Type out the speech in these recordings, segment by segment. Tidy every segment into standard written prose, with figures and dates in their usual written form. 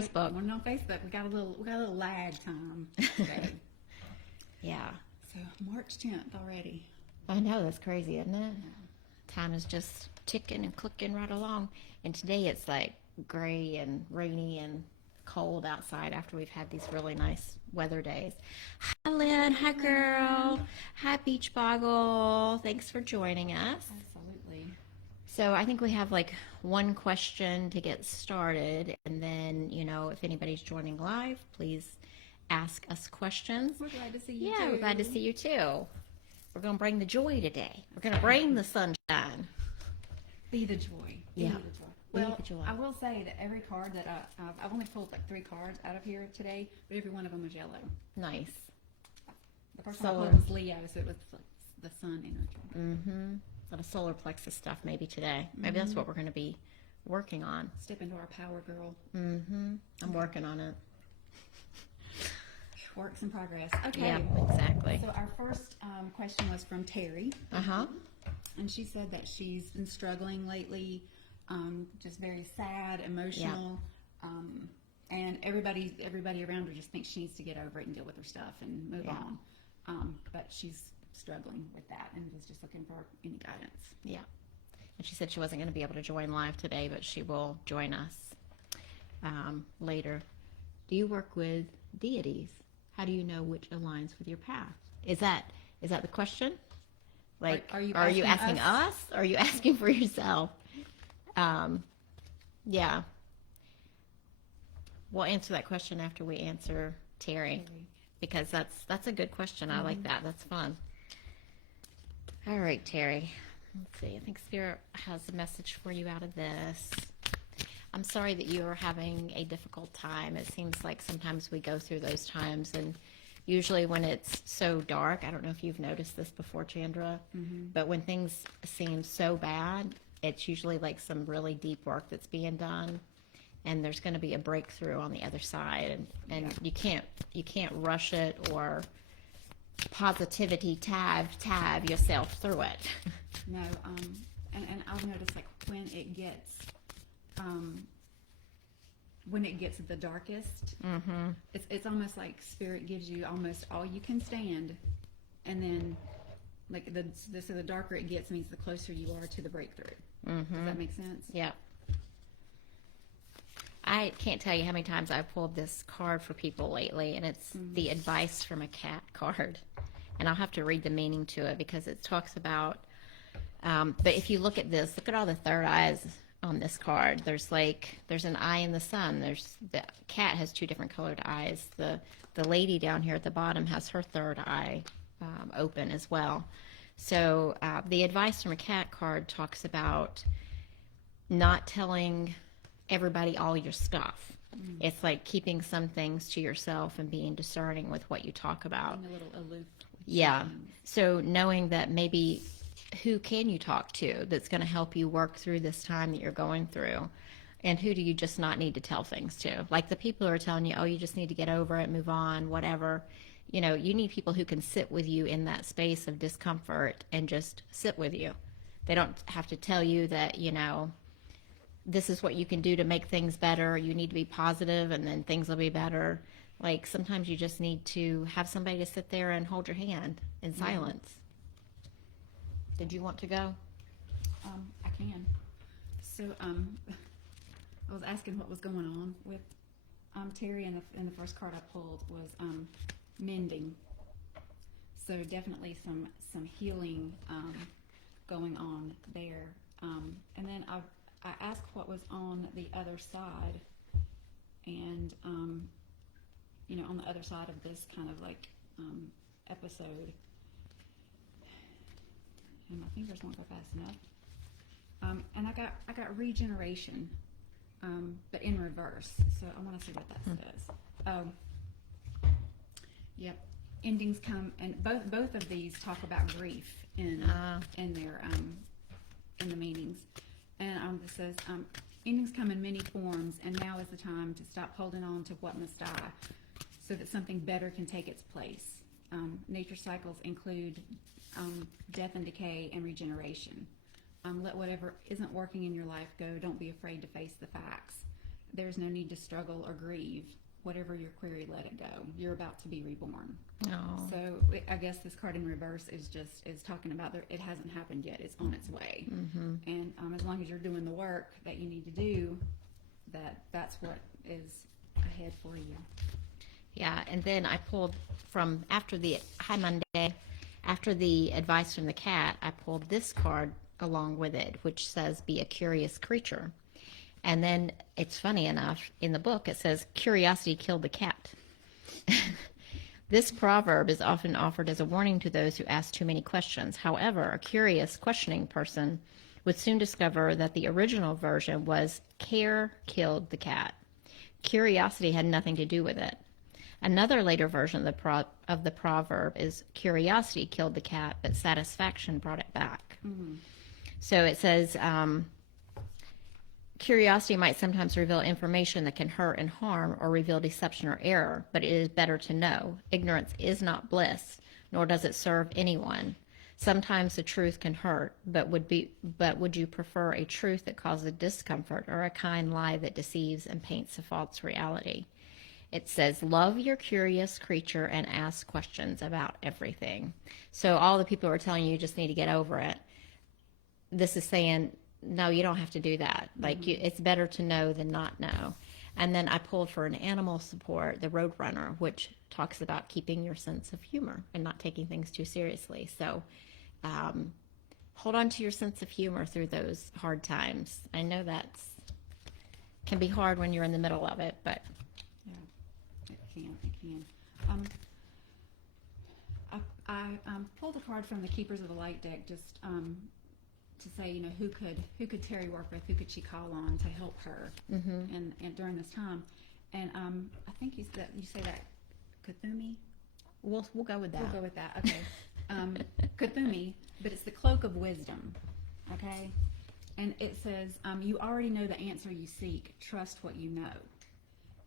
Facebook. We're on Facebook. We got a little lag time today. Yeah. So March 10th already. I know, that's crazy, isn't it? Yeah. Time is just ticking and clicking right along. And today it's like gray and rainy and cold outside after we've had these really nice weather days. Hi, Lynn. Hi, girl. Hi, Beach Boggle. Thanks for joining us. Absolutely. So I think we have like one question to get started. And then, if anybody's joining live, please ask us questions. We're glad to see you, too. Yeah, we're glad to see you, too. We're going to bring the joy today. We're going to bring the sunshine. Be the joy. Yeah. Be the joy. Well, I will say that every card that I've only pulled like 3 cards out of here today, but every one of them was yellow. Nice. The first one I pulled was Leo, so it was the sun energy. Mm-hmm. A lot of solar plexus stuff maybe today. Maybe that's what we're going to be working on. Step into our power, girl. Mm-hmm. I'm working on it. Works in progress. Okay. Yeah, exactly. So our first question was from Terri. Uh-huh. And she said that she's been struggling lately, just very sad, emotional, and everybody around her just thinks she needs to get over it and deal with her stuff and move on. But she's struggling with that and was just looking for any guidance. Yeah. And she said she wasn't going to be able to join live today, but she will join us later. Do you work with deities? How do you know which aligns with your path? Is that the question? Like, are you asking us? Or are you asking for yourself? Yeah. We'll answer that question after we answer Terri, because that's a good question. I like that. That's fun. All right, Terri. Let's see. I think Spirit has a message for you out of this. I'm sorry that you are having a difficult time. It seems like sometimes we go through those times, and usually when it's so dark, I don't know if you've noticed this before, Chandra, but when things seem so bad, it's usually like some really deep work that's being done, and there's going to be a breakthrough on the other side, and you can't rush it or positivity tab yourself through it. No, and I've noticed like when it gets the darkest, it's almost like Spirit gives you almost all you can stand, and then like the darker it gets means the closer you are to the breakthrough. Does that make sense? Yeah. I can't tell you how many times I've pulled this card for people lately, and it's the advice from a cat card. And I'll have to read the meaning to it because it talks about, but if you look at this, look at all the third eyes on this card. There's an eye in the sun. The cat has 2 different colored eyes. The lady down here at the bottom has her third eye open as well. So the advice from a cat card talks about not telling everybody all your stuff. It's like keeping some things to yourself and being discerning with what you talk about. Being a little aloof. Yeah. So knowing that maybe who can you talk to that's going to help you work through this time that you're going through, and who do you just not need to tell things to? Like the people who are telling you, oh, you just need to get over it, move on, whatever. You need people who can sit with you in that space of discomfort and just sit with you. They don't have to tell you that, this is what you can do to make things better. You need to be positive and then things will be better. Like sometimes you just need to have somebody to sit there and hold your hand in silence. Did you want to go? I can. So I was asking what was going on with Terri, and the first card I pulled was mending. So definitely some healing going on there. And then I asked what was on the other side, and on the other side of this kind of like episode, and my fingers won't go fast enough. And I got regeneration, but in reverse. So I want to see what that says. Oh, yep. Endings come, and both of these talk about grief in their in the meanings. And it says, endings come in many forms, and now is the time to stop holding on to what must die so that something better can take its place. Nature cycles include death and decay and regeneration. Let whatever isn't working in your life go. Don't be afraid to face the facts. there's no need to struggle or grieve. Whatever your query, let it go. You're about to be reborn. Oh. So I guess this card in reverse is talking about it hasn't happened yet. It's on its way. And as long as you're doing the work that you need to do, that's what is ahead for you. Yeah, and then I pulled from after the Monday, after the advice from the cat, I pulled this card along with it, which says, be a curious creature. And then it's funny enough, in the book it says, curiosity killed the cat. This proverb is often offered as a warning to those who ask too many questions. However, a curious, questioning person would soon discover that the original version was care killed the cat. Curiosity had nothing to do with it. Another later version of the proverb is curiosity killed the cat, but satisfaction brought it back. So it says, curiosity might sometimes reveal information that can hurt and harm or reveal deception or error, but it is better to know. Ignorance is not bliss, nor does it serve anyone. Sometimes the truth can hurt, but would you prefer a truth that causes discomfort or a kind lie that deceives and paints a false reality? It says, love your curious creature and ask questions about everything. So all the people who are telling you just need to get over it, this is saying, no, you don't have to do that. Like, it's better to know than not know. And then I pulled for an animal support, the Roadrunner, which talks about keeping your sense of humor and not taking things too seriously. So hold on to your sense of humor through those hard times. I know that's can be hard when you're in the middle of it, but... It can. I pulled a card from the Keepers of the Light deck just to say, who could Terri work with? Who could she call on to help her and during this time? And I think you say that Kuthumi. We'll go with that. We'll go with that. Okay. Kuthumi, but it's the cloak of wisdom. Okay. And it says, you already know the answer you seek. Trust what you know.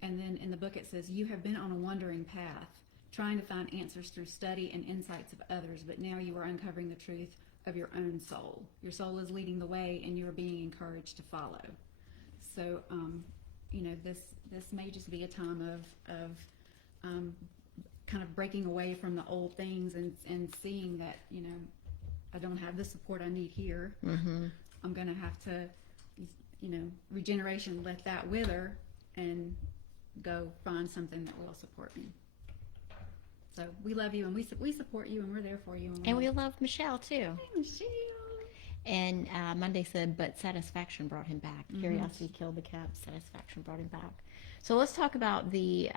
And then in the book it says, you have been on a wandering path, trying to find answers through study and insights of others, but now you are uncovering the truth of your own soul. Your soul is leading the way, and you are being encouraged to follow. So, this may just be a time of kind of breaking away from the old things and seeing that, I don't have the support I need here. I'm going to have to, regeneration, let that wither and go find something that will support me. So we love you, and we support you, and we're there for you. And we love Michelle, too. Hey, Michelle. And Monday said, but satisfaction brought him back. Curiosity killed the cat. Satisfaction brought him back. So let's talk about the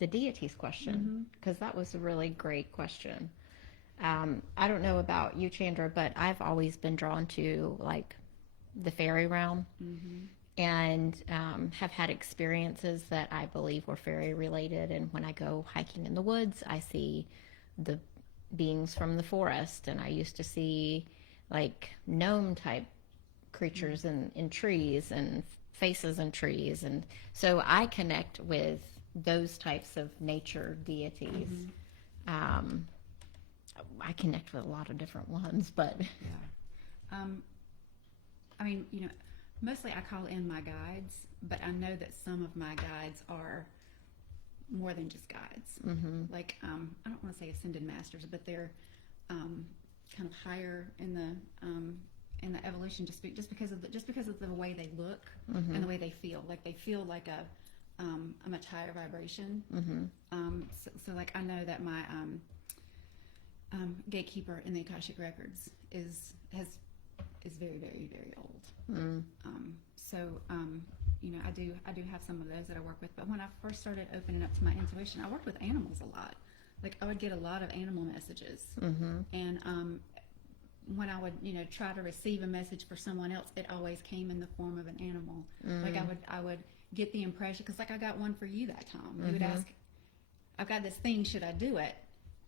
deities question, because that was a really great question. I don't know about you, Chandra, but I've always been drawn to, like, the fairy realm. And have had experiences that I believe were fairy related. And when I go hiking in the woods, I see the beings from the forest. And I used to see like gnome type creatures in trees and faces in trees. And so I connect with those types of nature deities. I connect with a lot of different ones, but yeah. I mean, mostly I call in my guides, but I know that some of my guides are more than just guides. Like, I don't want to say ascended masters, but they're kind of higher in the evolution, just because of the way they look and the way they feel. Like, they feel like a much higher vibration. So like, I know that my gatekeeper in the Akashic Records is very, very, very old. So I do have some of those that I work with. But when I first started opening up to my intuition, I worked with animals a lot. Like, I would get a lot of animal messages, and when I would try to receive a message for someone else, it always came in the form of an animal. Like, I would get the impression, because like I got one for you that time. You would ask, I've got this thing, should I do it?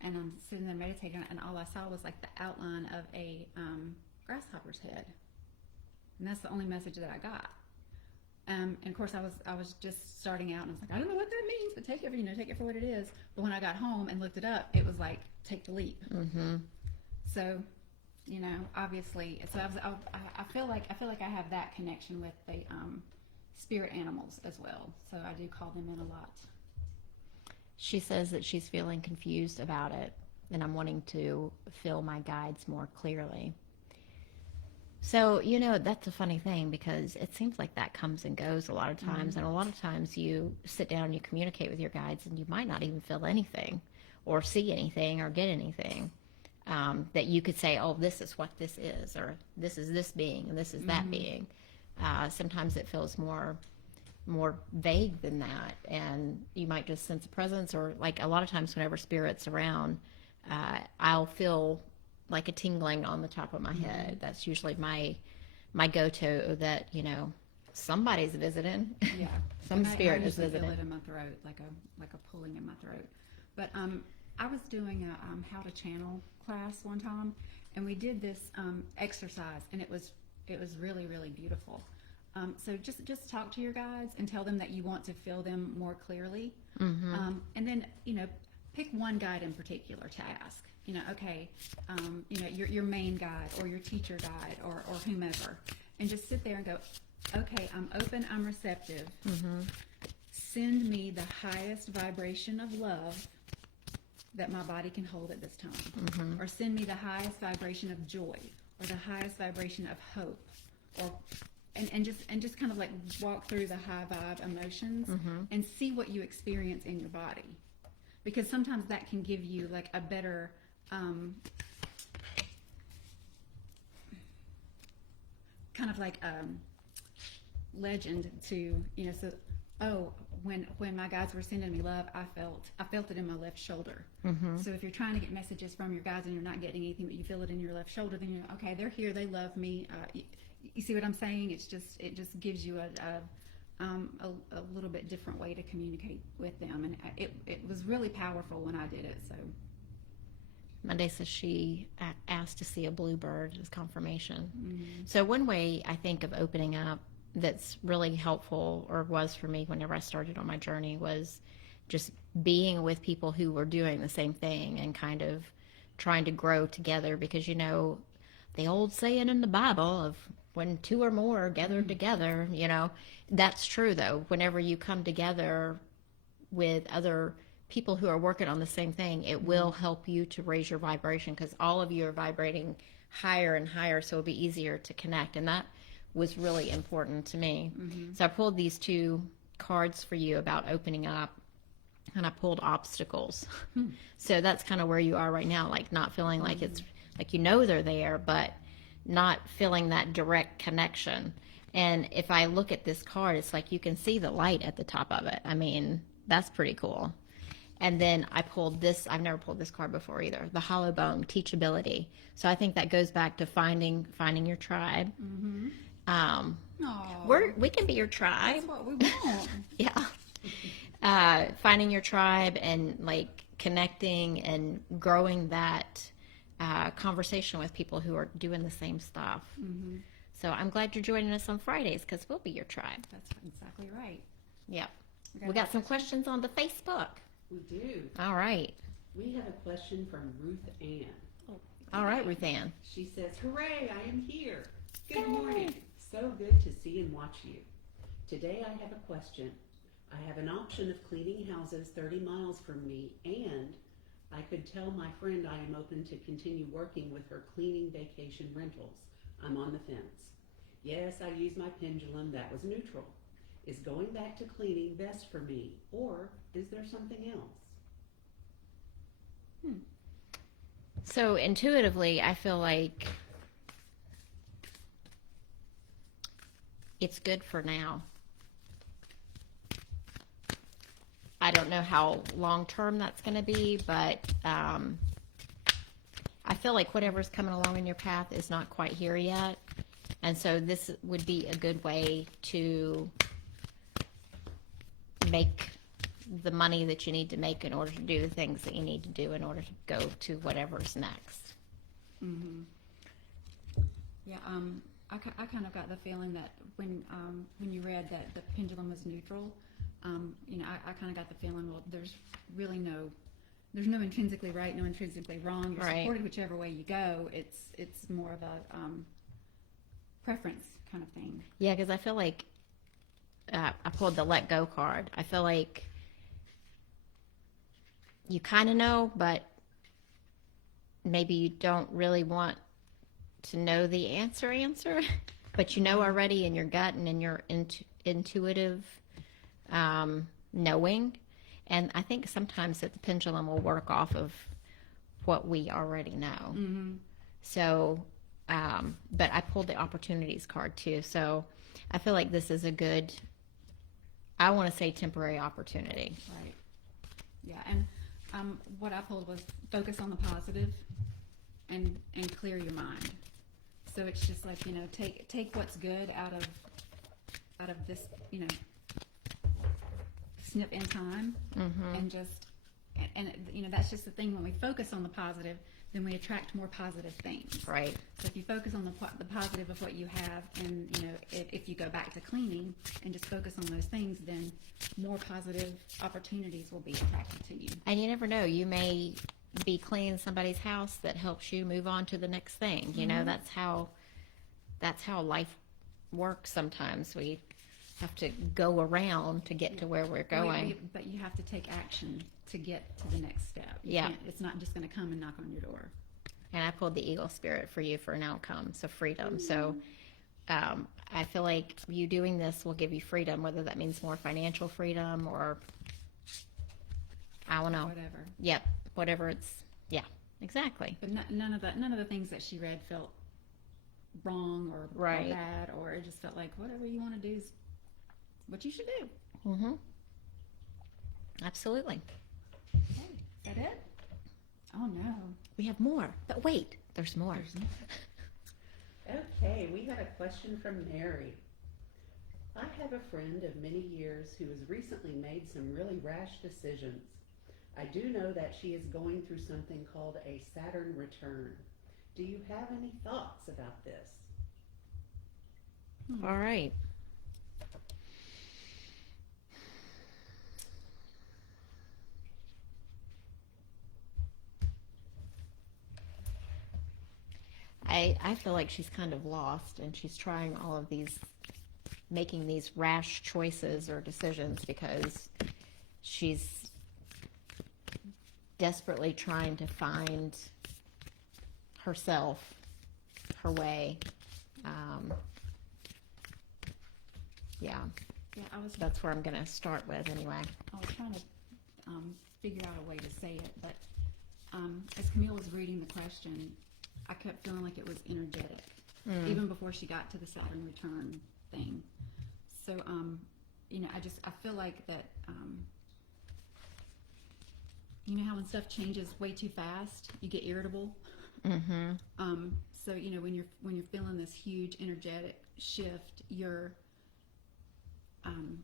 And I'm sitting there meditating, and all I saw was like the outline of a grasshopper's head, and that's the only message that I got. And of course, I was just starting out, and I was like, I don't know what that means, but take it for what it is. But when I got home and looked it up, it was like, take the leap. So, obviously, so I feel like I have that connection with the spirit animals as well. So I do call them in a lot. She says that she's feeling confused about it, and I'm wanting to feel my guides more clearly. So, that's a funny thing, because it seems like that comes and goes a lot of times. And a lot of times you sit down and you communicate with your guides and you might not even feel anything or see anything or get anything that you could say, oh, this is what this is, or this is this being and this is that being. Sometimes it feels more vague than that, and you might just sense a presence, or like a lot of times whenever spirit's around, I'll feel like a tingling on the top of my head. That's usually my go-to, that somebody's visiting. Yeah. Some spirit I is usually visiting. feel it in my throat, like a pulling in my throat. But I was doing a how to channel class one time, and we did this exercise, and it was really, really beautiful. So just talk to your guides and tell them that you want to feel them more clearly, and then pick one guide in particular to ask. Okay, your main guide or your teacher guide or whomever, and just sit there and go, okay, I'm open, I'm receptive. Send me the highest vibration of love that my body can hold at this time, or send me the highest vibration of joy, or the highest vibration of hope, or and just kind of like walk through the high vibe emotions and see what you experience in your body, because sometimes that can give you like a better kind of like legend to so when my guides were sending me love, I felt it in my left shoulder. So if you're trying to get messages from your guides and you're not getting anything, but you feel it in your left shoulder, then you're okay, they're here, they love me. You see what I'm saying? It just gives you a little bit different way to communicate with them, and it was really powerful when I did it. So Monday says she asked to see a bluebird as confirmation. So one way I think of opening up that's really helpful, or was for me whenever I started on my journey, was just being with people who were doing the same thing and kind of trying to grow together, because the old saying in the Bible of when two or more are gathered together, that's true though. Whenever you come together with other people who are working on the same thing, it will help you to raise your vibration, because all of you are vibrating higher and higher, so it'll be easier to connect. And that was really important to me. So I pulled these two cards for you about opening up, and I pulled obstacles. So that's kind of where you are right now, like not feeling like it's like they're there, but not feeling that direct connection. And if I look at this card, it's like you can see the light at the top of it. I mean, that's pretty cool. And then I pulled this. I've never pulled this card before either. The hollow bone, teachability. So I think that goes back to finding your tribe. We can be your tribe. that's what we want. Yeah. Finding your tribe and like connecting and growing that conversation with people who are doing the same stuff. So I'm glad you're joining us on Fridays, because we'll be your tribe. That's exactly right. Yep. We got some questions on the Facebook. We do. All right. We have a question from Ruthanne. All right, Ruthanne. She says, hooray, I am here. Good morning. So good to see and watch you. Today I have a question. I have an option of cleaning houses 30 miles from me, and I could tell my friend I am open to continue working with her cleaning vacation rentals. I'm on the fence. Yes, I used my pendulum. That was neutral. Is going back to cleaning best for me, or is there something else? So intuitively, I feel like it's good for now. I don't know how long term that's going to be, but I feel like whatever's coming along in your path is not quite here yet. And so this would be a good way to make the money that you need to make in order to do the things that you need to do in order to go to whatever's next. Yeah, I kind of got the feeling that when you read that the pendulum was neutral, I kind of got the feeling, well, there's no intrinsically right, no intrinsically wrong. You're Right. supported whichever way you go. It's more of a preference kind of thing. Yeah, because I feel like I pulled the let go card. I feel like you kind of know, but maybe you don't really want to know the answer, but you know already in your gut and in your intuitive knowing. And I think sometimes that the pendulum will work off of what we already know. Mm-hmm. So, but I pulled the opportunities card too. So I feel like this is a good, I want to say temporary opportunity. Right. Yeah, and what I pulled was focus on the positive and clear your mind. So it's just like, take what's good out of this, snip in time, and just, and that's just the thing. When we focus on the positive, then we attract more positive things. Right. So if you focus on the positive of what you have, and if you go back to cleaning and just focus on those things, then more positive opportunities will be attracted to you. And you never know, you may be cleaning somebody's house that helps you move on to the next thing. That's how life works. Sometimes we have to go around to get to where we're going. But you have to take action to get to the next step. It's not just going to come and knock on your door. And I pulled the eagle spirit for you for an outcome, so freedom. So I feel like you doing this will give you freedom, whether that means more financial freedom or I don't know. Whatever. Yep, whatever it's. Yeah, exactly. But none of the things that she read felt wrong or bad, or it just felt like whatever you want to do is what you should do. Mm-hmm. Absolutely. Okay, is that it? Oh no. We have more, but wait, there's more. Okay, we have a question from Mary. I have a friend of many years who has recently made some really rash decisions. I do know that she is going through something called a Saturn return. Do you have any thoughts about this? All right. I feel like she's kind of lost, and she's trying all of these, making these rash choices or decisions because she's desperately trying to find herself, her way. Yeah, that's where I'm going to start with anyway. I was trying to figure out a way to say it, but as Camille was reading the question, I kept feeling like it was energetic, even before she got to the Saturn return thing. So, I feel like that, how when stuff changes way too fast, you get irritable. Mm-hmm. So, when you're feeling this huge energetic shift, you're kind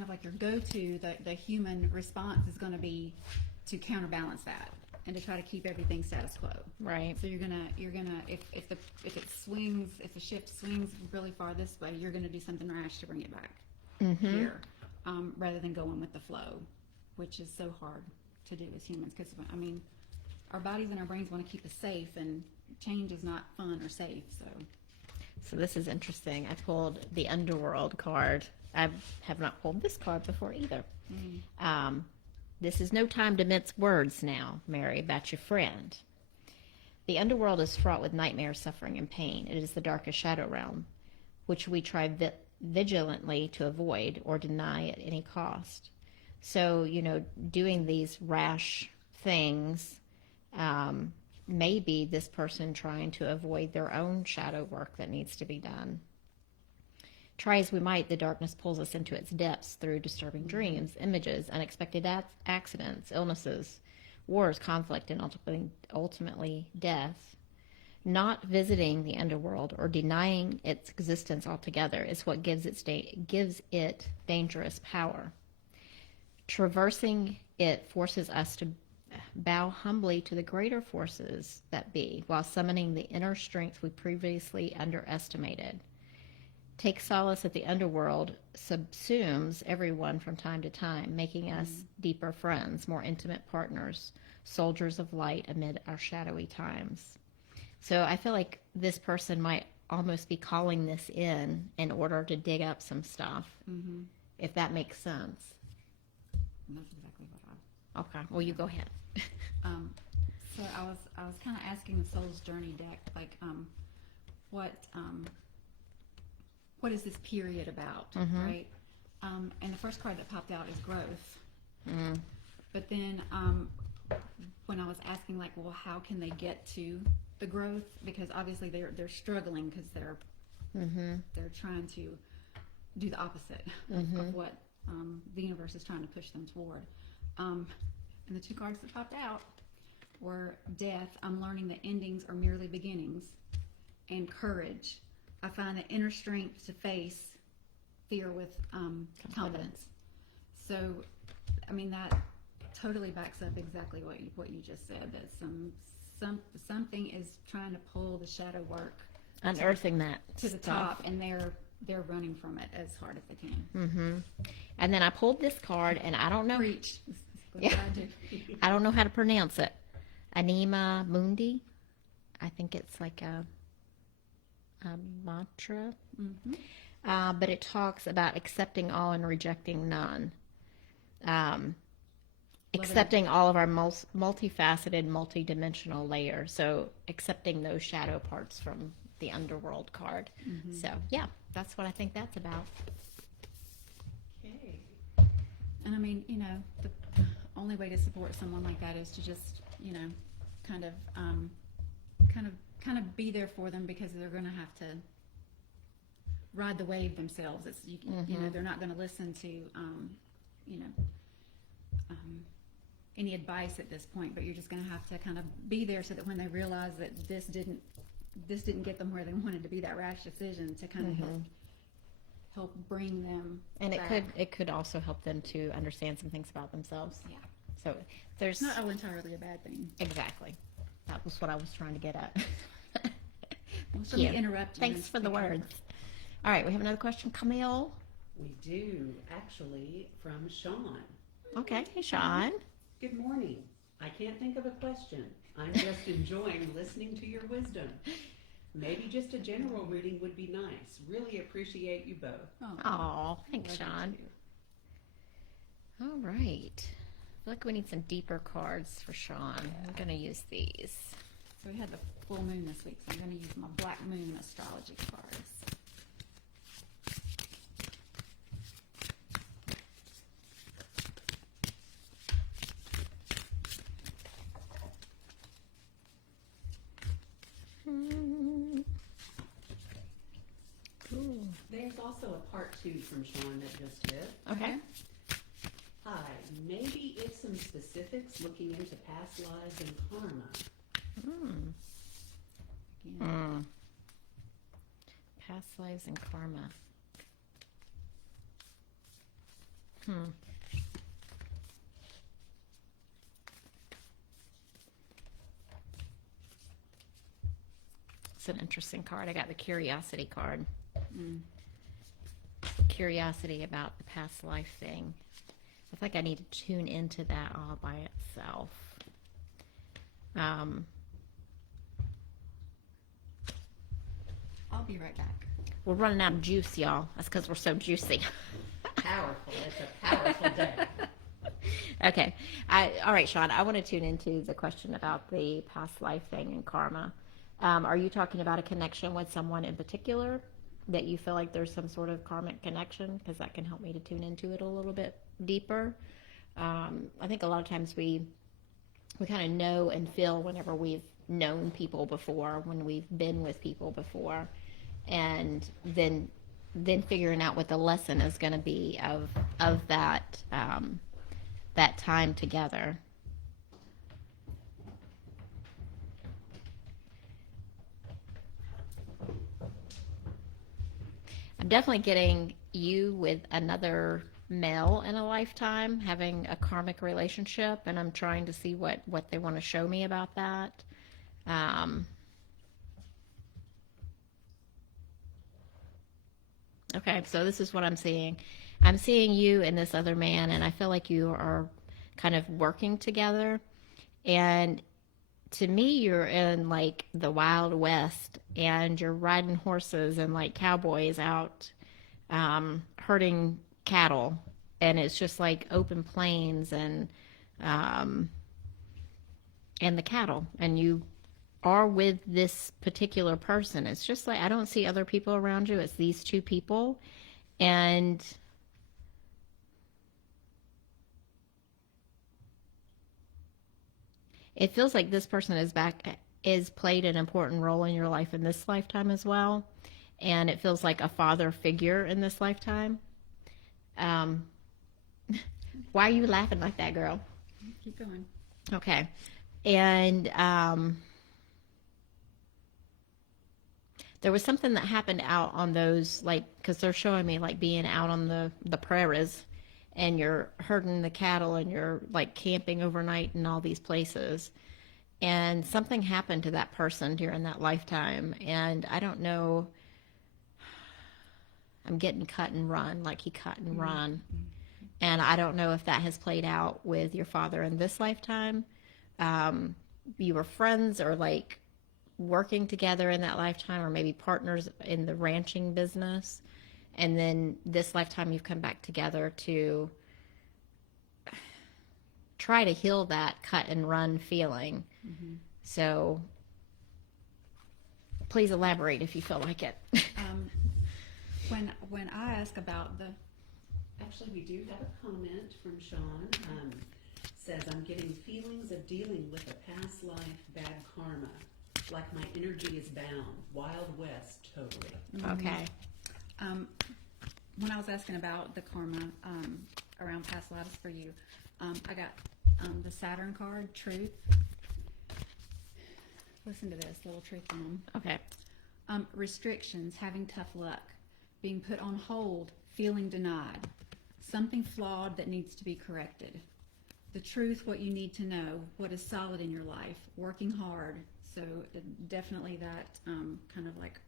of like your go-to, the human response is going to be to counterbalance that and to try to keep everything status quo. Right. So you're gonna if the shift swings really far this way, you're gonna do something rash to bring it back here, rather than going with the flow, which is so hard to do as humans, because our bodies and our brains want to keep us safe, and change is not fun or safe. So this is interesting. I pulled the Underworld card. I have not pulled this card before either. This is no time to mince words now, Mary, about your friend. The underworld is fraught with nightmares, suffering, and pain. It is the darkest shadow realm, which we try vigilantly to avoid or deny at any cost. So, doing these rash things, maybe this person trying to avoid their own shadow work that needs to be done. Try as we might, the darkness pulls us into its depths through disturbing dreams, images, unexpected accidents, illnesses, wars, conflict, and ultimately death. Not visiting the underworld or denying its existence altogether is what gives it dangerous power. Traversing it forces us to bow humbly to the greater forces that be, while summoning the inner strength we previously underestimated. Take solace that the underworld subsumes everyone from time to time, making us deeper friends, more intimate partners, soldiers of light amid our shadowy times. So I feel like this person might almost be calling this in order to dig up some stuff, if that makes sense. And that's exactly what Okay, well, you go ahead. So I was kind of asking the Soul's Journey deck, like, what is this period about, right? And the first card that popped out is growth. But then when I was asking, like, well, how can they get to the growth? Because obviously they're struggling because they're trying to do the opposite of what the universe is trying to push them toward. And the two cards that popped out were death. I'm learning that endings are merely beginnings. And courage. I find the inner strength to face fear with confidence. So, I mean, that totally backs up exactly what you just said. That something is trying to pull the shadow work, Unearthing that to the stuff. top, and they're running from it as hard as they can. And then I pulled this card, and I don't know. Preach. That's Yeah. what I do. I don't know how to pronounce it. Anima Mundi. I think it's like a mantra. But it talks about accepting all and rejecting none. Accepting all of our multifaceted, multidimensional layers. So accepting those shadow parts from the underworld card. So yeah, that's what I think that's about. Okay. And I mean, you know, the only way to support someone like that is to just, you know, kind of be there for them, because they're going to have to ride the wave themselves. It's you know, they're not going to listen to you know, any advice at this point, but you're just going to have to kind of be there so that when they realize that this didn't get them where they wanted to be, that rash decision, to kind of help bring them And back. it could also help them to understand some things about themselves. Yeah. So there's It's not all entirely a bad thing. exactly. That was what I was trying to get at. Well, let me interrupt you. Thanks for the words. All right, we have another question. Camille. We do, actually, from Shawn. Okay, hey, Shawn. Good morning. I can't think of a question. I'm just enjoying listening to your wisdom. Maybe just a general reading would be nice. Really appreciate you both. Oh, thanks, Love you Shawn. too. All right. I feel like we need some deeper cards for Shawn. I'm going to use these. So we had the full moon this week, so I'm going to use my black moon astrology cards. Ooh. There's also a part 2 from Shawn that just hit. Okay. Hi, maybe it's some specifics looking into past lives and karma. Again. Past lives and karma. It's an interesting card. I got the curiosity card. Curiosity about the past life thing. I think I need to tune into that all by itself. I'll be right back. We're running out of juice, y'all. That's because we're so juicy. Powerful. It's a powerful day. Okay. All right, Shawn, I want to tune into the question about the past life thing and karma. Are you talking about a connection with someone in particular that you feel like there's some sort of karmic connection? Because that can help me to tune into it a little bit deeper. I think a lot of times we kind of know and feel whenever we've known people before, when we've been with people before, and then figuring out what the lesson is going to be of that that time together. I'm definitely getting you with another male in a lifetime, having a karmic relationship, and I'm trying to see what they want to show me about that. Okay, so this is what I'm seeing. I'm seeing you and this other man, and I feel like you are kind of working together. And to me, you're in like the Wild West and you're riding horses and like cowboys out herding cattle. And it's just like open plains and the cattle. And you are with this particular person. It's just like, I don't see other people around you. It's these two people. And it feels like this person is played an important role in your life in this lifetime as well. And it feels like a father figure in this lifetime. Why are you laughing like that, girl? Keep going. Okay. And there was something that happened out on those, like, because they're showing me like being out on the prairies and you're herding the cattle and you're like camping overnight in all these places. And something happened to that person during that lifetime. And I don't know, I'm getting cut and run, like he cut and run. And I don't know if that has played out with your father in this lifetime. You were friends or like working together in that lifetime, or maybe partners in the ranching business. And then this lifetime you've come back together to try to heal that cut and run feeling. Mm-hmm. So please elaborate if you feel like it. When I ask about the... Actually, we do have a comment from Shawn. Says, I'm getting feelings of dealing with a past life bad karma. Like my energy is bound. Wild West, totally. Okay. When I was asking about the karma around past lives for you, I got the Saturn card, Truth. Listen to this, little truth bomb. Okay. Restrictions, having tough luck, being put on hold, feeling denied, something flawed that needs to be corrected. The truth, what you need to know, what is solid in your life, working hard. So definitely that kind of like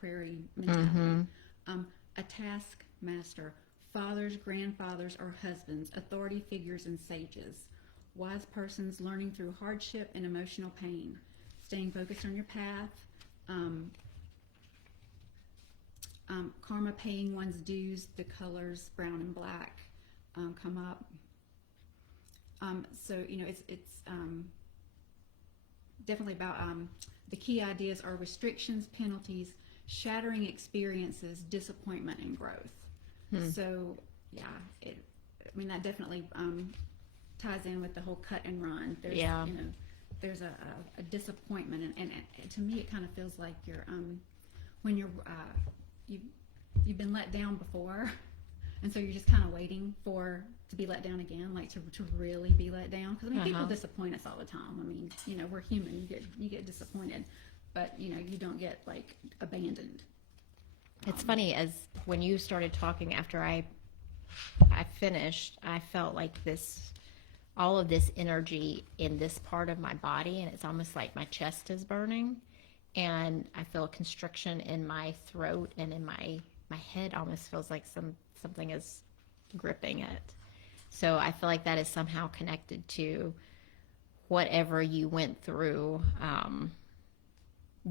prairie mentality. Mm-hmm. A taskmaster, fathers, grandfathers, or husbands, authority figures, and sages. Wise persons learning through hardship and emotional pain. Staying focused on your path. Karma, paying one's dues. The colors brown and black come up. So you know it's definitely about the key ideas are restrictions, penalties, shattering experiences, disappointment, and growth. So yeah, I mean that definitely ties in with the whole cut and run. There's, you know, there's a disappointment, and to me it kind of feels like you're when you're you've been let down before, and so you're just kind of waiting to be let down again, like to really be let down. Because I mean, people disappoint us all the time. I mean, you know, we're human. You get disappointed, but you know, you don't get like abandoned. It's funny, as when you started talking after I finished, I felt like all of this energy in this part of my body, and it's almost like my chest is burning, and I feel a constriction in my throat, and in my head almost feels like something is gripping it. So I feel like that is somehow connected to whatever you went through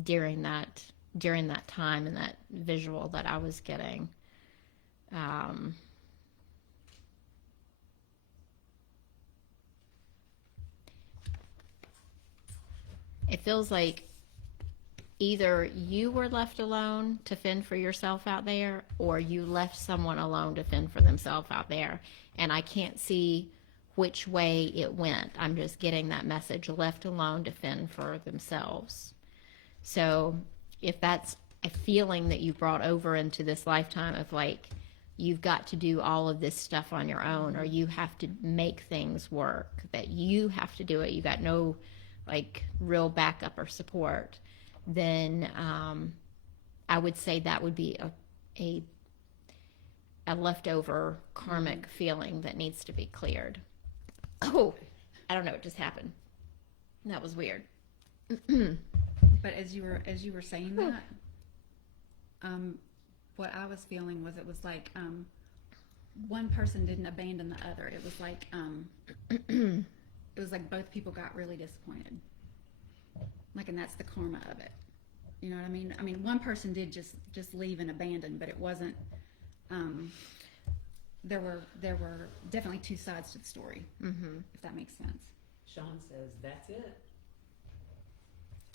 during that time and that visual that I was getting. It feels like either you were left alone to fend for yourself out there, or you left someone alone to fend for themselves out there. And I can't see which way it went. I'm just getting that message, left alone to fend for themselves. So if that's a feeling that you brought over into this lifetime of like, you've got to do all of this stuff on your own, or you have to make things work, that you have to do it, you got no like real backup or support, then I would say that would be a leftover karmic feeling that needs to be cleared. Oh, I don't know what just happened. That was weird. But as you were saying that, what I was feeling was it was like one person didn't abandon the other. It was like it was like both people got really disappointed. Like, and that's the karma of it. You know what I mean? I mean, one person did just leave and abandon, but it wasn't. There were definitely two sides to the story, if that makes sense. Shawn says, that's it.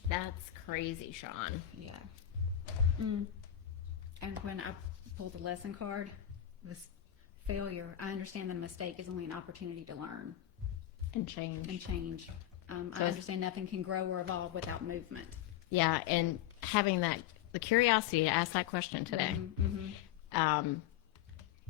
That's crazy, Shawn. Yeah. And when I pulled the lesson card, this failure, I understand that a mistake is only an opportunity to learn And change. I understand nothing can grow or evolve without movement. Yeah, and having the curiosity to ask that question today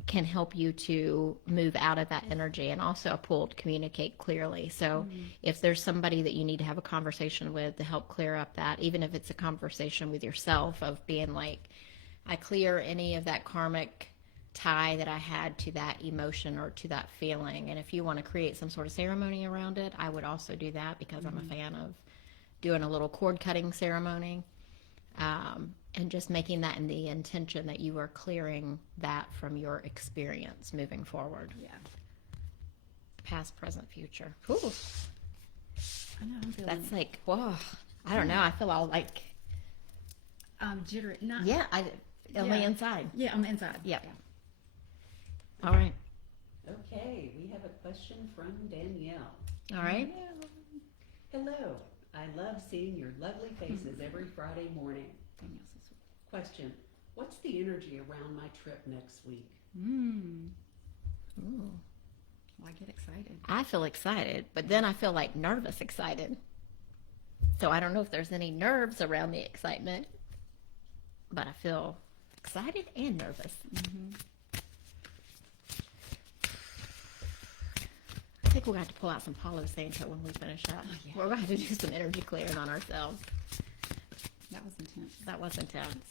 can help you to move out of that energy, and also a pull to communicate clearly. So if there's somebody that you need to have a conversation with to help clear up that, even if it's a conversation with yourself of being like, I clear any of that karmic tie that I had to that emotion or to that feeling. And if you want to create some sort of ceremony around it, I would also do that, because I'm a fan of doing a little cord cutting ceremony, and just making that in the intention that you are clearing that from your experience moving forward. Yeah. Past, present, future. Ooh, I know, I'm feeling that's like, whoa, I don't know. I feel all like, jittery. Not, yeah, on the inside. Yeah, on the inside. Yep. Yeah. All right. Okay, we have a question from Danielle. All right. Hello. I love seeing your lovely faces every Friday morning. Danielle's so sweet. Question. What's the energy around my trip next week? Ooh. Well, I get excited. I feel excited, but then I feel like nervous excited. So I don't know if there's any nerves around the excitement, but I feel excited and nervous. I think we're going to have to pull out some Palo Santo when we finish up. Oh, yeah. We're going to have to do some energy clearing on ourselves. That was intense. That was intense.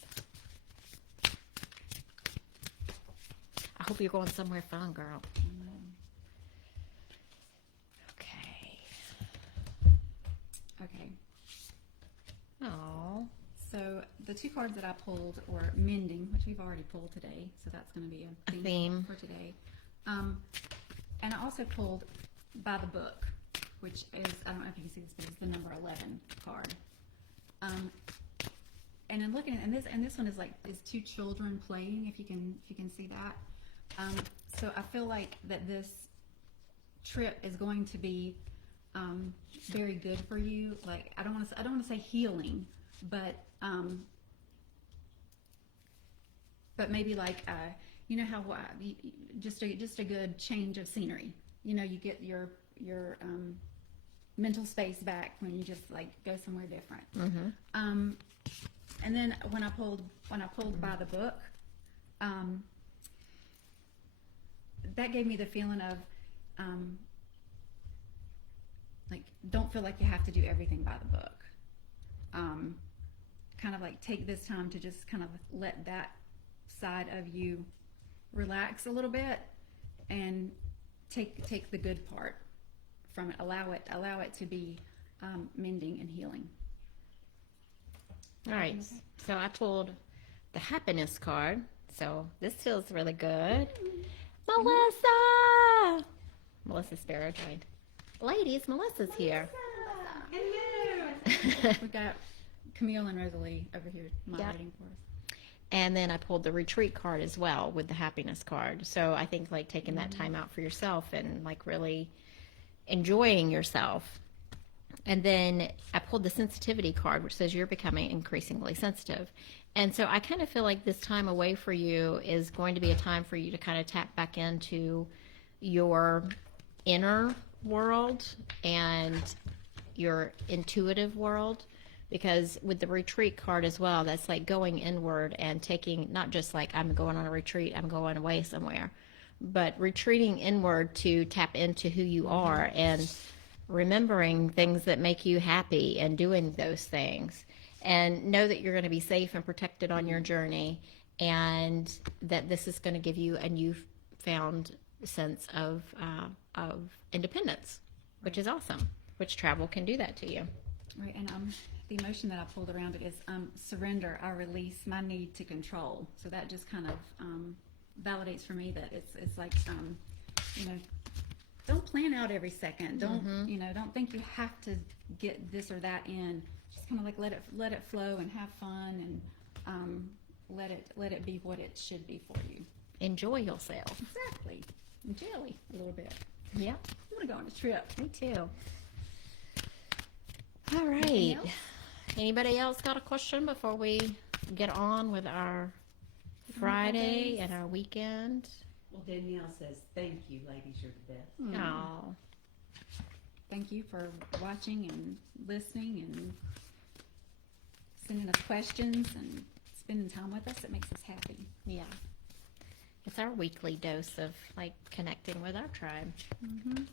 I hope you're going somewhere fun, girl. Okay. Oh. So the two cards that I pulled were mending, which we've already pulled today, so that's going to be a theme for today. And I also pulled by the book, which is, I don't know if you can see this, but it's the number 11 card. And in looking at, and this one is two children playing, if you can see that. So I feel like that this trip is going to be very good for you. Like, I don't want to say healing, but maybe like you know how just a good change of scenery. You know, you get your mental space back when you just like go somewhere different. And then when I pulled by the book, that gave me the feeling of like, don't feel like you have to do everything by the book. Kind of like take this time to just kind of let that side of you relax a little bit and take the good part from it. Allow it to be mending and healing. All right. So I pulled the happiness card. So this feels really good. Melissa Sparrow joined. Ladies, Melissa's here. Hello. We've got Camille and Rosalie over here moderating for us. And then I pulled the retreat card as well with the happiness card. So I think like taking that time out for yourself and like really enjoying yourself. And then I pulled the sensitivity card, which says you're becoming increasingly sensitive. And so I kind of feel like this time away for you is going to be a time for you to kind of tap back into your inner world and your intuitive world. Because with the retreat card as well, that's like going inward and taking, not just like I'm going on a retreat, I'm going away somewhere, but retreating inward to tap into who you are and remembering things that make you happy and doing those things. And know that you're going to be safe and protected on your journey, and that this is going to give you a newfound sense of independence, which is awesome, which travel can do that to you. Right, and the emotion that I pulled around it is surrender. I release my need to control. So that just kind of validates for me that it's like, you know, don't plan out every second. Don't don't think you have to get this or that in. Just kind of like let it flow and have fun, and let it be what it should be for you. Enjoy yourself. Exactly. And jelly a little bit. Yeah, I want to go on a trip. me too. All right. Anything else? Anybody else got a question before we get on with our Friday and our weekend? Well, Danielle says, thank you, ladies, you're the best. Oh, Thank you for watching and listening and sending us questions and spending time with us. It makes us happy. yeah. It's our weekly dose of like connecting with our tribe. Mm-hmm.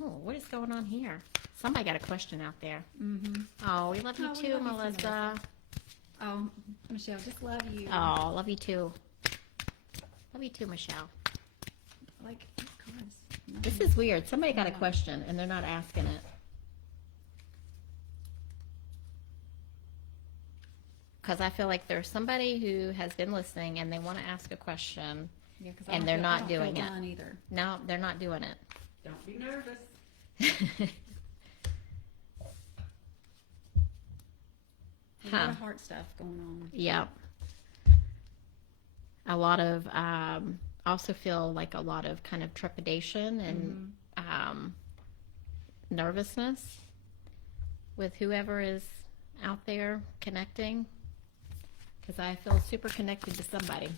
Oh, what is going on here? Somebody got a question out there. Mm-hmm. Oh, we love you Oh, we too, love you too, Melissa. Oh, Michelle, just love you. Oh, love you too. Love you too, Michelle. I like these cards. This is weird. Somebody got a question and they're not asking it. Because I feel like there's somebody who has been listening and they want to ask a question. Yeah, 'cause and they're not I don't doing feel it. done either. No, they're not doing it. Don't be nervous. A lot Huh. of heart stuff going on. Yep. A lot of, also feel like a lot of kind of trepidation and nervousness with whoever is out there connecting. Because I feel super connected to somebody.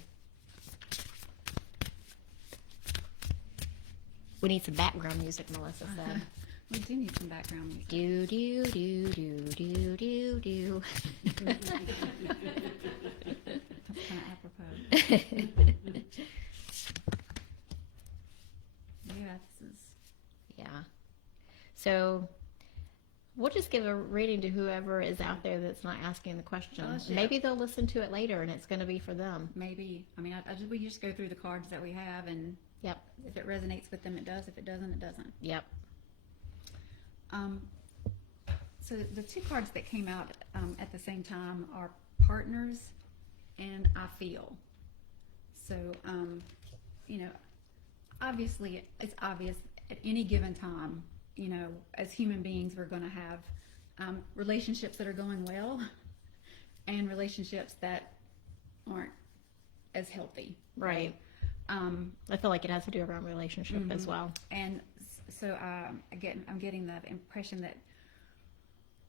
We need some background music, Melissa said. We do need some background music. Do, do, do, do, do, do, do. That's kind of apropos. Yeah, this is. Yeah. So we'll just give a reading to whoever is out there that's not asking the question. Oh, yeah. Maybe they'll listen to it later and it's going to be for them. Maybe. I mean, we just go through the cards that we have, and Yep. if it resonates with them, it does. If it doesn't, it doesn't. Yep. So the two cards that came out at the same time are partners and I feel. So, obviously, it's obvious at any given time, as human beings, we're going to have relationships that are going well and relationships that aren't as healthy. Right. I feel like it has to do around relationship as well. And so I'm getting the impression that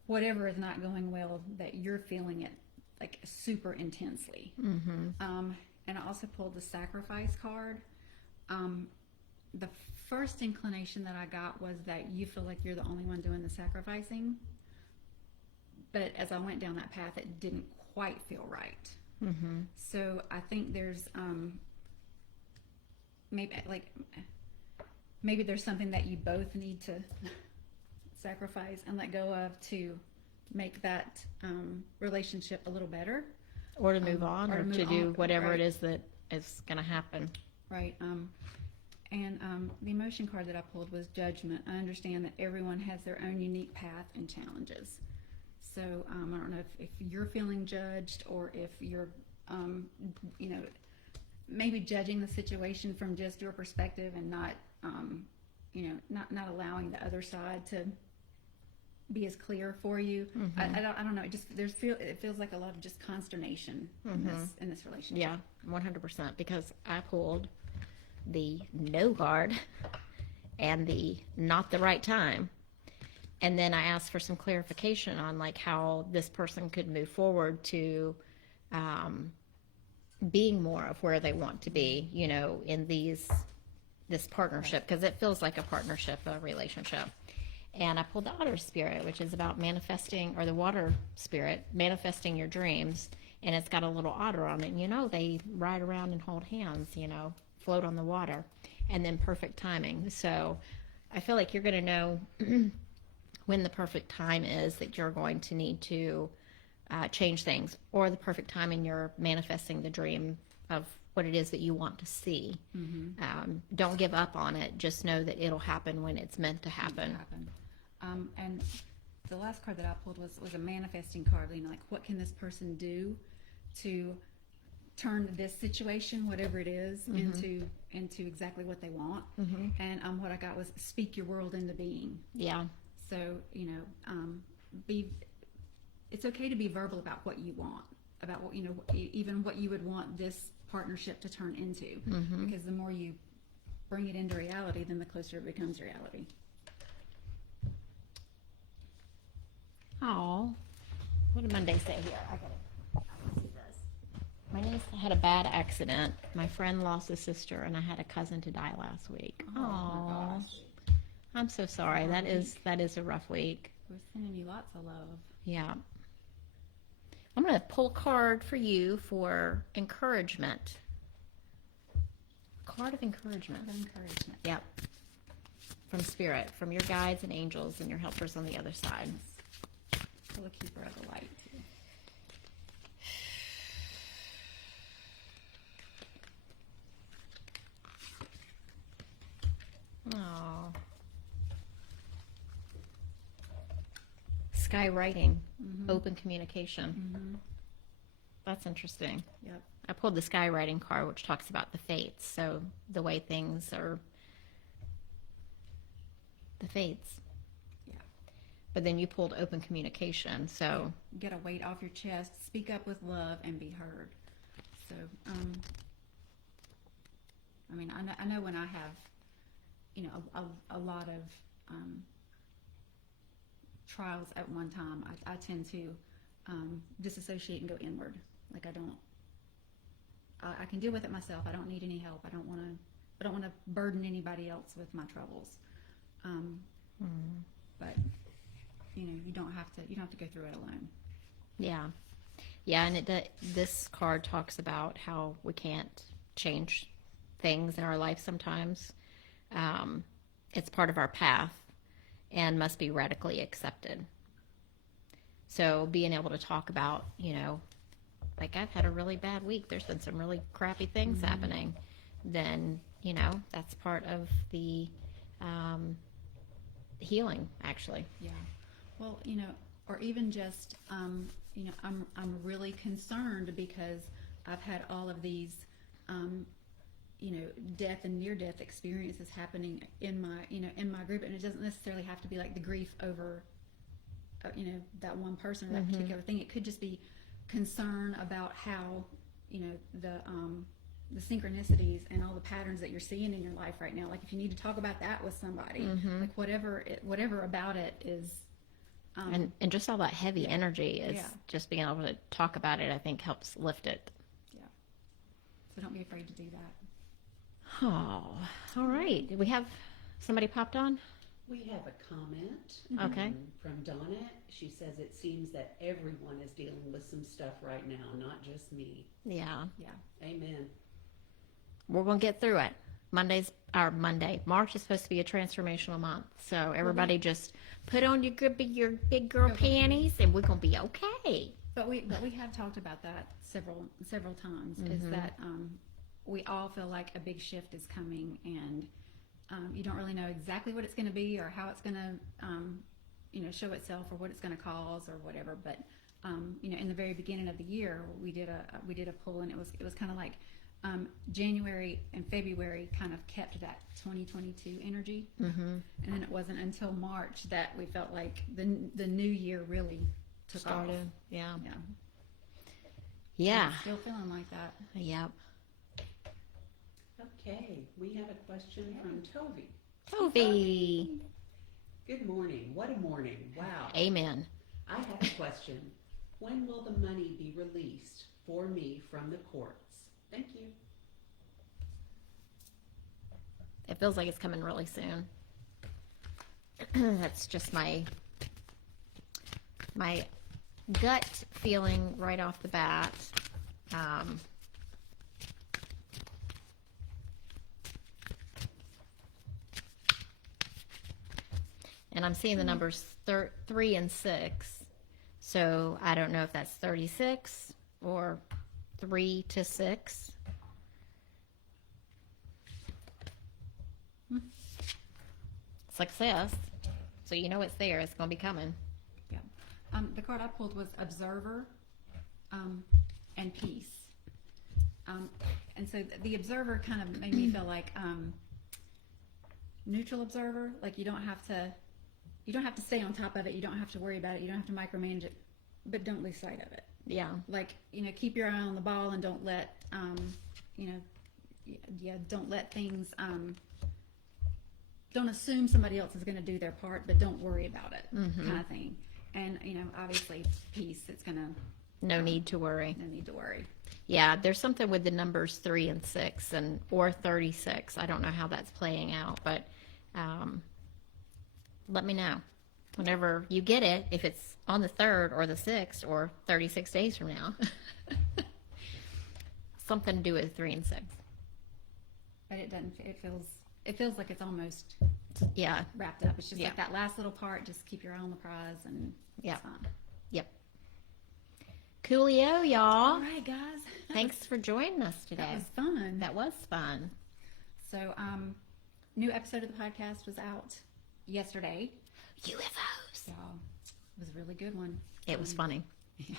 whatever is not going well, that you're feeling it like super intensely. Mm-hmm. And I also pulled the sacrifice card. The first inclination that I got was that you feel like you're the only one doing the sacrificing. But as I went down that path, it didn't quite feel right. Mm-hmm. So I think there's maybe there's something that you both need to sacrifice and let go of to make that relationship a little better. Or to move on, or or to to move do on, whatever right. it is that is going to happen. Right. And the emotion card that I pulled was judgment. I understand that everyone has their own unique path and challenges. So I don't know if you're feeling judged, or if you're, maybe judging the situation from just your perspective and not, not allowing the other side to be as clear for you. Mm-hmm. I don't know. It feels like a lot of just consternation in this relationship. Yeah, 100%. Because I pulled the no card and the not the right time. And then I asked for some clarification on like how this person could move forward to being more of where they want to be, in this partnership, because it feels like a partnership, a relationship. And I pulled the otter spirit, which is about manifesting, or the water spirit, manifesting your dreams. And it's got a little otter on it. They ride around and hold hands, float on the water. And then perfect timing. So I feel like you're going to know when the perfect time is that you're going to need to change things, or the perfect time in your manifesting the dream of what it is that you want to see. Mm-hmm. Don't give up on it. Just know that it'll happen when it's meant to happen. And the last card that I pulled was a manifesting card. Like what can this person do to turn this situation, whatever it is, into exactly what they want. And what I got was speak your world into being. Yeah. So it's okay to be verbal about what you want, about what even what you would want this partnership to turn into, because the more you bring it into reality, then the closer it becomes reality. Oh, what did Monday say here? I see this. My niece had a bad accident. My friend lost a sister, and I had a cousin to die last week. Oh my gosh. I'm so sorry. That is a rough week. We're sending you lots of love. Yeah. I'm going to pull a card for you for encouragement. Card of encouragement. Encouragement. Yep. From Spirit, from your guides and angels and your helpers on the other side. Full of keeper of the light. Oh. Sky writing, open communication. That's interesting. Yep. I pulled the sky writing card, which talks about the fates. So the way things are, the fates. Yeah. But then you pulled open communication. So Get a weight off your chest. Speak up with love and be heard. So, I mean, I know when I have, a lot of trials at one time, I tend to disassociate and go inward. Like I can deal with it myself. I don't need any help. I don't want to burden anybody else with my troubles. But you don't have to go through it alone. yeah. Yeah, and this card talks about how we can't change things in our life sometimes. It's part of our path and must be radically accepted. So being able to talk about, like I've had a really bad week, there's been some really crappy things happening, then, that's part of the healing, actually. Yeah. Well, or even just, I'm really concerned because I've had all of these, death and near-death experiences happening in my group, and it doesn't necessarily have to be like the grief over, that one person or that particular thing. It could just be concern about how, the synchronicities and all the patterns that you're seeing in your life right now. Like if you need to talk about that with somebody, like whatever about it is. And just all that heavy energy is just being able to talk about it, I think helps lift it. Yeah. So don't be afraid to do that. Oh, all right. Did we have somebody popped on? We have a comment Okay. from Donna. She says it seems that everyone is dealing with some stuff right now, not just me. Yeah. Yeah. Amen. We're going to get through it. March is supposed to be a transformational month. So everybody just put on your big girl panties and we're going to be okay. But we have talked about that several times. Is that we all feel like a big shift is coming, and you don't really know exactly what it's going to be or how it's going to show itself or what it's going to cause or whatever. But in the very beginning of the year, we did a pull, and it was kind of like January and February kind of kept that 2022 energy, and then it wasn't until March that we felt like the new year really took off. Yeah. Yeah. Yeah. I'm still feeling like that. Yep. Okay, we have a question from Toby. Toby. Good morning. What a morning. Wow. Amen. I have a question. When will the money be released for me from the courts? Thank you. It feels like it's coming really soon. That's just my gut feeling right off the bat. And I'm seeing the numbers 3 and 6. So I don't know if that's 36 or 3 to 6. Success. So you know it's there. It's going to be coming. Yeah. The card I pulled was Observer and Peace. And so the observer kind of made me feel like neutral observer. Like you don't have to stay on top of it. You don't have to worry about it. You don't have to micromanage it, but don't lose sight of it. Yeah. Like, keep your eye on the ball and don't let, don't let things, don't assume somebody else is going to do their part, but don't worry about it, kind of thing. And, obviously peace, it's going to. No need to worry. No need to worry. Yeah, there's something with the numbers 3 and 6 or 36. I don't know how that's playing out, but let me know whenever you get it, if it's on the 3rd or the 6th or 36 days from now. Something to do with 3 and 6. But it doesn't. It feels like it's almost wrapped up. It's just like that last little part. Just keep your eye on the prize, and it's fine. Yep. Coolio, y'all. All right, guys. Thanks for joining us today. That was fun. That was fun. So, new episode of the podcast was out yesterday. UFOs. So, it was a really good one. It was funny. Yeah.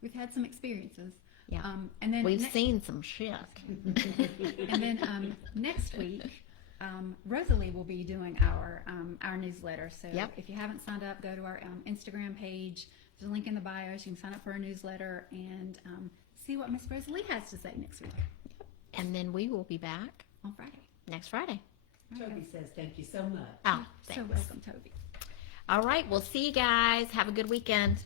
We've had some experiences. Yeah. And then we've seen some shit. And then next week, Rosalie will be doing our newsletter. So if you haven't signed up, go to our Instagram page. There's a link in the bio. So you can sign up for our newsletter and see what Miss Rosalie has to say next week. And then we will be back on Friday. Next Friday. Toby says thank you so much. Oh, So thanks. welcome, Toby. All right. We'll see you guys. Have a good weekend.